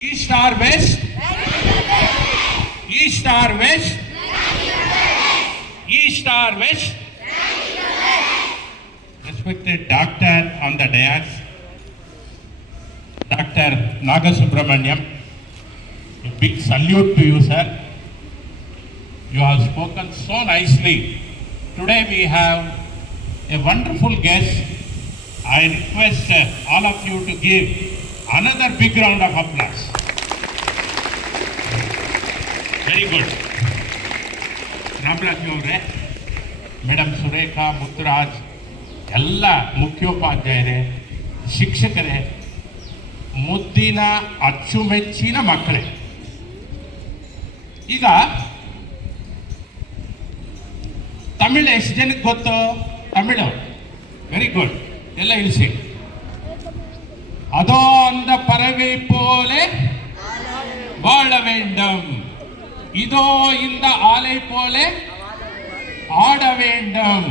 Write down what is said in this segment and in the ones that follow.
East or west? East or west? East or west? Respected doctor on the dais, Dr. Nagasubramaniam, a big salute to you, sir. You have spoken so nicely. Today we have a wonderful guest. I request all of you to give another big round of applause. Very good. Ramaraj ಅವರೇ, madam Surekha, Muthuraj, ಎಲ್ಲ ಮುಖ್ಯೋಪಾಧ್ಯಾಯರೇ, ಶಿಕ್ಷಕರೇ, ಮುದ್ದಿನ ಅಚ್ಚುಮೆಚ್ಚಿನ ಮಕ್ಕಳೇ, ಈಗ ತಮಿಳು ಎಷ್ಟು ಜನಕ್ಕೆ ಗೊತ್ತು? Tamil very good, ಎಲ್ಲ ಇಳಿಸಿ. அதோ அந்த பறவை போல வாழ வேண்டும், இதோ இந்த ஆலை போல ஆட வேண்டும்,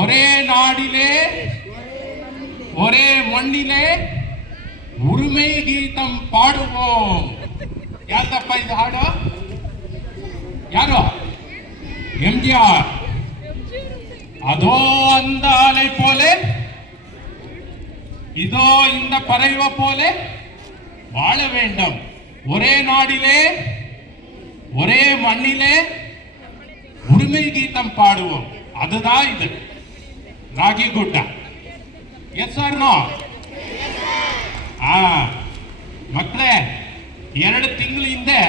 ஒரே நாடிலே ஒரே மண்ணிலே உரிமை ಗೀತಂ ಪಾಡುவோம். ಯಾಕಪ್ಪ ಇದು ಹಾಡು? ಯಾರು? MGR. அதோ அந்த ஆலை போல இதோ இந்த பறவை போல வாழ வேண்டும், ஒரே நாடிலே ஒரே மண்ணிலே உரிமை கீதம் பாடுவோம். அதுதான் இது Ragigudda. Yes or no? ಮಕ್ಕಳೇ, 2 ತಿಂಗಳ ಹಿಂದೆ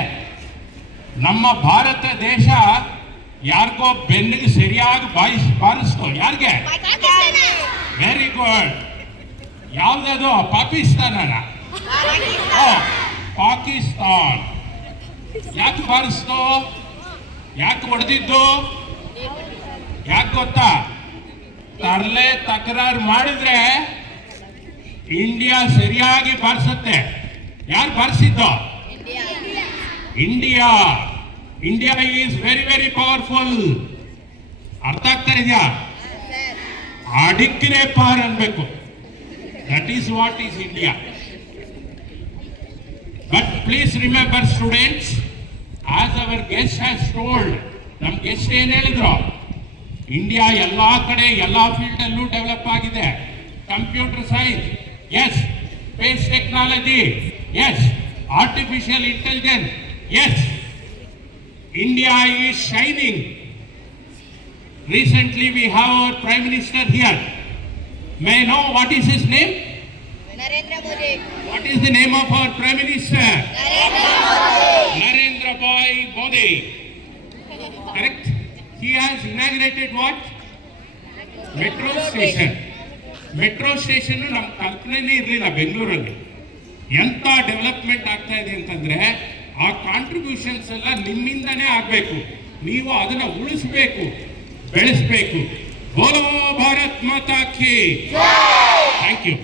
ನಮ್ಮ ಭಾರತ ದೇಶ ಯಾರಿಗೋ ಬೆನ್ನಿಗೆ ಸರಿಯಾಗಿ ಬಾರಿಸ್ತು. ಯಾರಿಗೆ? Very good. ಯಾವ್ದದು? ಪಾಕಿಸ್ತಾನ. ಪಾಕಿಸ್ತಾನ್. ಯಾಕೆ ಬಾರಿಸ್ತು? ಯಾಕೆ ಹೊಡೆದಿದ್ದು? ಯಾಕೆ ಗೊತ್ತಾ? ತರಲೆ ತಕರಾರು ಮಾಡಿದ್ರೆ ಇಂಡಿಯಾ ಸರಿಯಾಗಿ ಬಾರಿಸುತ್ತೆ. ಯಾರು ಬಾರಿಸಿದ್ದು? India. India is very very powerful. ಅರ್ಥ ಆಗ್ತಾ ಇದೆಯಾ? ಅಡಿಕ್ರೆ ಪಾರ್ ಅನ್ಬೇಕು. That is what is India. But please remember, students, as our guest has told, ನಮ್ಮ ಗೆಸ್ಟ್ ಏನ್ ಹೇಳಿದ್ರು? ಇಂಡಿಯಾ ಎಲ್ಲಾ ಕಡೆ ಎಲ್ಲಾ ಫೀಲ್ಡ್ ಅಲ್ಲೂ ಡೆವಲಪ್ ಆಗಿದೆ. Computer science, yes. Space technology, yes. Artificial intelligence, yes. India is shining. Recently we have our Prime Minister here. May I know what is his name? Narendra Modi. What is the name of our Prime Minister? Narendra Modi. Narendra Bhai Modi. Correct? He has inaugurated what? Metro station. Metro station ನಮ್ಮ ಕಲ್ಪನೆನೇ ಇರಲಿಲ್ಲ ಬೆಂಗಳೂರಲ್ಲಿ. ಎಂತ development ಆಗ್ತಾ ಇದೆ ಅಂತಂದ್ರೆ ಆ contributions ಎಲ್ಲ ನಿಮ್ಮಿಂದನೇ ಆಗಬೇಕು. ನೀವು ಅದನ್ನ ಉಳಿಸಬೇಕು, ಬೆಳೆಸಬೇಕು. ಬೋಲೋ ಭಾರತ್ ಮಾತಾ ಕಿ ಜೈ. Thank you.